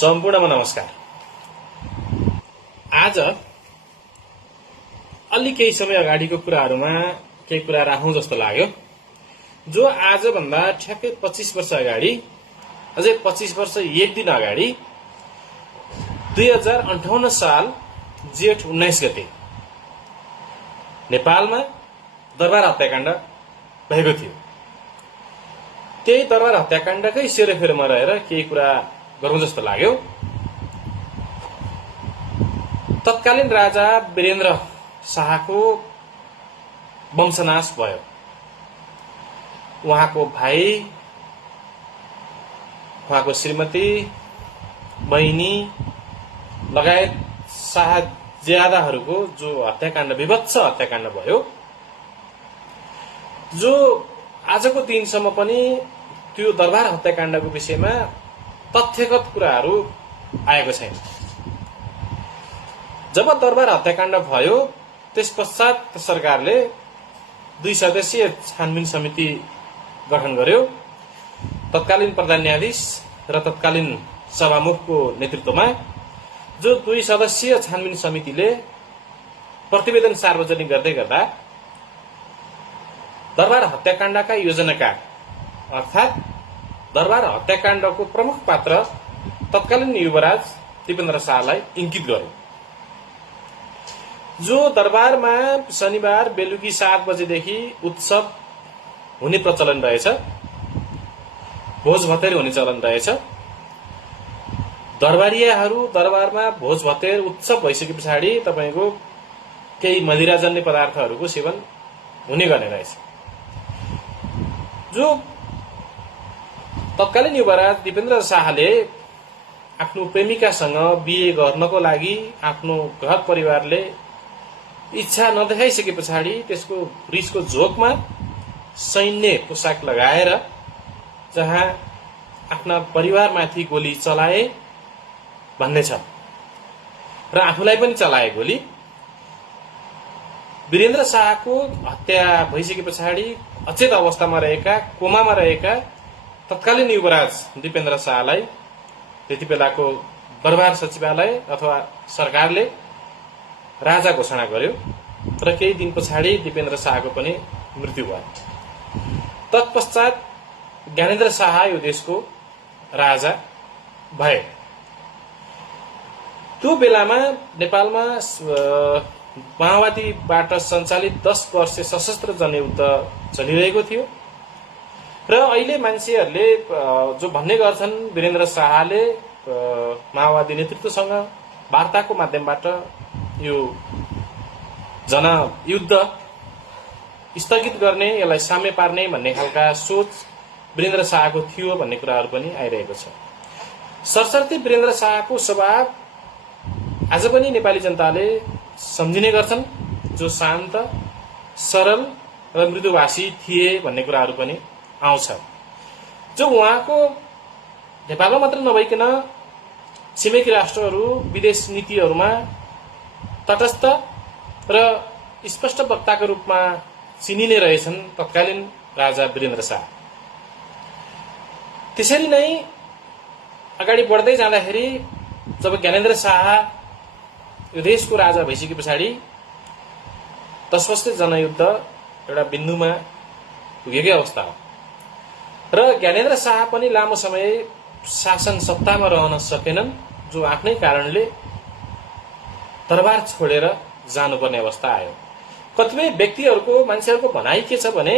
सम्पूर्णमा नमस्कार। आज अलि केही समय अगाडिको कुराहरूमा केही कुरा राखौं जस्तो लाग्यो। जो आजभन्दा ठ्याक्कै 25 वर्ष अगाडि, अझै 25 वर्ष एक दिन अगाडि 2058 साल जेठ 19 गते नेपालमा दरबार हत्याकाण्ड भएको थियो। त्यही दरबार हत्याकाण्डकै सेरोफेरोमा रहेर केही कुरा गरौं जस्तो लाग्यो। तत्कालीन राजा वीरेन्द्र शाहको वंशनाश भयो। उहाँको भाइ, उहाँको श्रीमती, बहिनी लगायत शाहज्यादाहरूको जो हत्याकाण्ड, विभत्स हत्याकाण्ड भयो, जो आजको दिनसम्म पनि त्यो दरबार हत्याकाण्डको विषयमा तथ्यगत कुराहरू आएको छैन। जब दरबार हत्याकाण्ड भयो त्यस पश्चात सरकारले 2 सदस्यीय छानबिन समिति गठन गर्यो। तत्कालीन प्रधान न्यायाधीश र तत्कालीन सभामुखको नेतृत्वमा जो 2 सदस्यीय छानबिन समितिले प्रतिवेदन सार्वजनिक गर्दै गर्दा दरबार हत्याकाण्डका योजनाकार अर्थात् दरबार हत्याकाण्डको प्रमुख पात्र तत्कालीन युवराज दिपेन्द्र शाहलाई इंकित गर्यो। जो दरबारमा शनिबार बेलुकी 7 बजेदेखि उत्सव हुने प्रचलन रहेछ, भोज भतेर हुने चलन रहेछ। दरबारियाहरू दरबारमा भोज भतेर उत्सव भइसके पछाडि तपाईको केही मदिराजन्य पदार्थहरूको सेवन हुने गर्ने रहेछ। जो तत्कालीन युवराज दिपेन्द्र शाहले आफ्नो प्रेमिकासँग बिहे गर्नको लागि आफ्नो घर परिवारले इच्छा नदेखाइसके पछाडि त्यसको रिसको झोकमा सैन्य पोसाक लगाएर जहाँ आफ्ना परिवारमाथि गोली चलाए भन्ने छ र आफूलाई पनि चलाए गोली। वीरेन्द्र शाहको हत्या भइसके पछाडि अचेत अवस्थामा रहेका, कोमामा रहेका तत्कालीन युवराज दिपेन्द्र शाहलाई त्यति बेलाको दरबार सचिवालय अथवा सरकारले राजा घोषणा गर्यो र केही दिन पछाडि दिपेन्द्र शाहको पनि मृत्यु भयो। तत्पश्चात ज्ञानेन्द्र शाह यो देशको राजा भए। त्यो बेलामा नेपालमा माओवादीबाट सञ्चालित 10 वर्षे सशस्त्र जनयुद्ध चलिरहेको थियो र अहिले मान्छेहरूले जो भन्ने गर्छन् वीरेन्द्र शाहले माओवादी नेतृत्वसँग वार्ताको माध्यमबाट यो जनयुद्ध स्थगित गर्ने, यसलाई साम्य पार्ने भन्ने खालका सोच वीरेन्द्र शाहको थियो भन्ने कुराहरू पनि आइरहेको छ। सरसर्ती वीरेन्द्र शाहको स्वभाव आज पनि नेपाली जनताले सम्झिने गर्छन्, जो शान्त, सरल र मृदुभाषी थिए भन्ने कुराहरू पनि आउँछ। जो उहाँको नेपालमा मात्र नभइकन छिमेकी राष्ट्रहरू, विदेश नीतिहरूमा तटस्थ र स्पष्ट वक्ताको रूपमा चिनिने रहेछन् तत्कालीन राजा वीरेन्द्र शाह। त्यसरी नै अगाडि बढ्दै जाँदाखेरि जब ज्ञानेन्द्र शाह यो देशको राजा भइसके पछाडि 10 वर्षे जनयुद्ध एउटा बिन्दुमा पुगेकै अवस्था हो र ज्ञानेन्द्र शाह पनि लामो समय शासन सत्तामा रहन सकेनन्, जो आफ्नै कारणले दरबार छोडेर जानुपर्ने अवस्था आयो। कतिपय व्यक्तिहरूको, मान्छेहरूको भनाइ के छ भने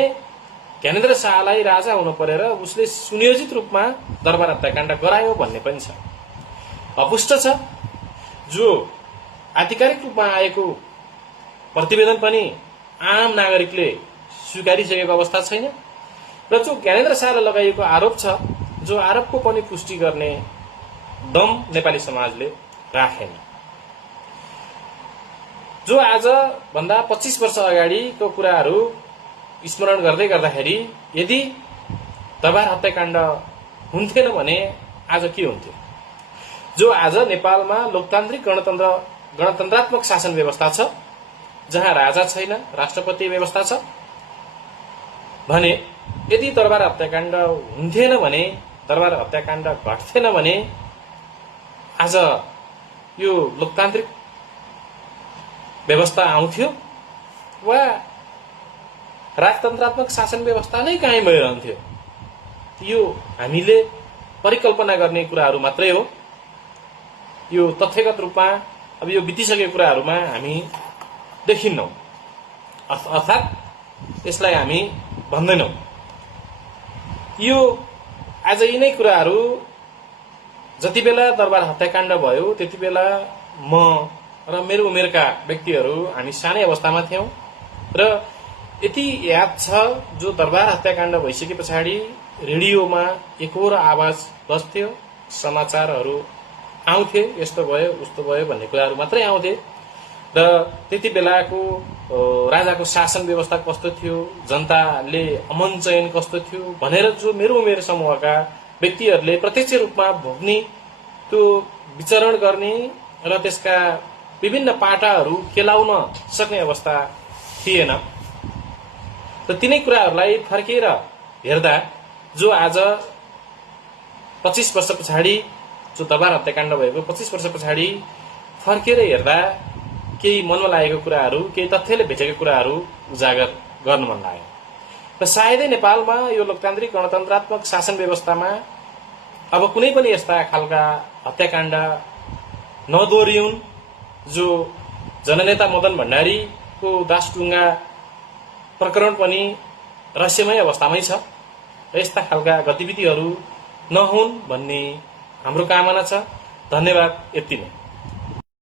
ज्ञानेन्द्र शाहलाई राजा हुनु परेर उसले सुनियोजित रूपमा दरबार हत्याकाण्ड गरायो भन्ने पनि छ। अपुष्ट छ। जो आधिकारिक रूपमा आएको प्रतिवेदन पनि आम नागरिकले स्वीकारिसकेको अवस्था छैन र जो ज्ञानेन्द्र शाहलाई लगाइएको आरोप छ, जो आरोपको पनि पुष्टि गर्ने दम नेपाली समाजले राखेन। जो आज भन्दा 25 वर्ष अगाडिको कुराहरू स्मरण गर्दै गर्दाखेरि यदि दरबार हत्याकाण्ड हुन्थेन भने आज के हुन्थ्यो? जो आज नेपालमा लोकतान्त्रिक गणतन्त्रात्मक शासन व्यवस्था छ, जहाँ राजा छैन, राष्ट्रपति व्यवस्था छ भने यदि दरबार हत्याकाण्ड हुन्थेन भने, दरबार हत्याकाण्ड घट्थेन भने आज यो लोकतान्त्रिक व्यवस्था आउँथ्यो वा राजतन्त्रात्मक शासन व्यवस्था नै कायम भइरहन्थ्यो। यो हामीले परिकल्पना गर्ने कुराहरू मात्रै हो। यो तथ्यगत रूपमा अब यो बितिसकेको कुराहरूमा हामी देखिन्नौं, अर्थात् यसलाई हामी भन्दैनौं। यो आज यिनै कुराहरू जति बेला दरबार हत्याकाण्ड भयो त्यति बेला म र मेरो उमेरका व्यक्तिहरू हामी सानै अवस्थामा थियौं र यति याद छ जो दरबार हत्याकाण्ड भइसके पछाडि रेडियोमा एकहोरो आवाज बस्थ्यो, समाचारहरू आउँथे, यस्तो भयो उस्तो भयो भन्ने कुराहरू मात्रै आउँथे र त्यति बेलाको राजाको शासन व्यवस्था कस्तो थियो, जनताले अमन चयन कस्तो थियो भनेर जो मेरो उमेर समूहका व्यक्तिहरूले प्रत्यक्ष रूपमा भोग्ने, त्यो विचरण गर्ने र त्यसका विभिन्न पाटाहरू केलाउन सक्ने अवस्था थिएन। र तिनै कुराहरूलाई फर्केर हेर्दा जो आज 25 वर्ष पछाडि जो दरबार हत्याकाण्ड भएको 25 वर्ष पछाडि फर्केर हेर्दा केही मनमा लागेको कुराहरू, केही तथ्यले भेटेको कुराहरू उजागर गर्न मन लाग्यो। र सायदै नेपालमा यो लोकतान्त्रिक गणतन्त्रात्मक शासन व्यवस्थामा अब कुनै पनि यस्ता खालका हत्याकाण्ड नदोहोरिउन्। जो जननेता मदन भण्डारीको दासढुङ्गा प्रकरण पनि रहस्यमय अवस्थामै छ र यस्ता खालका गतिविधिहरू नहुन् भन्ने हाम्रो कामना छ। धन्यवाद। यति नै।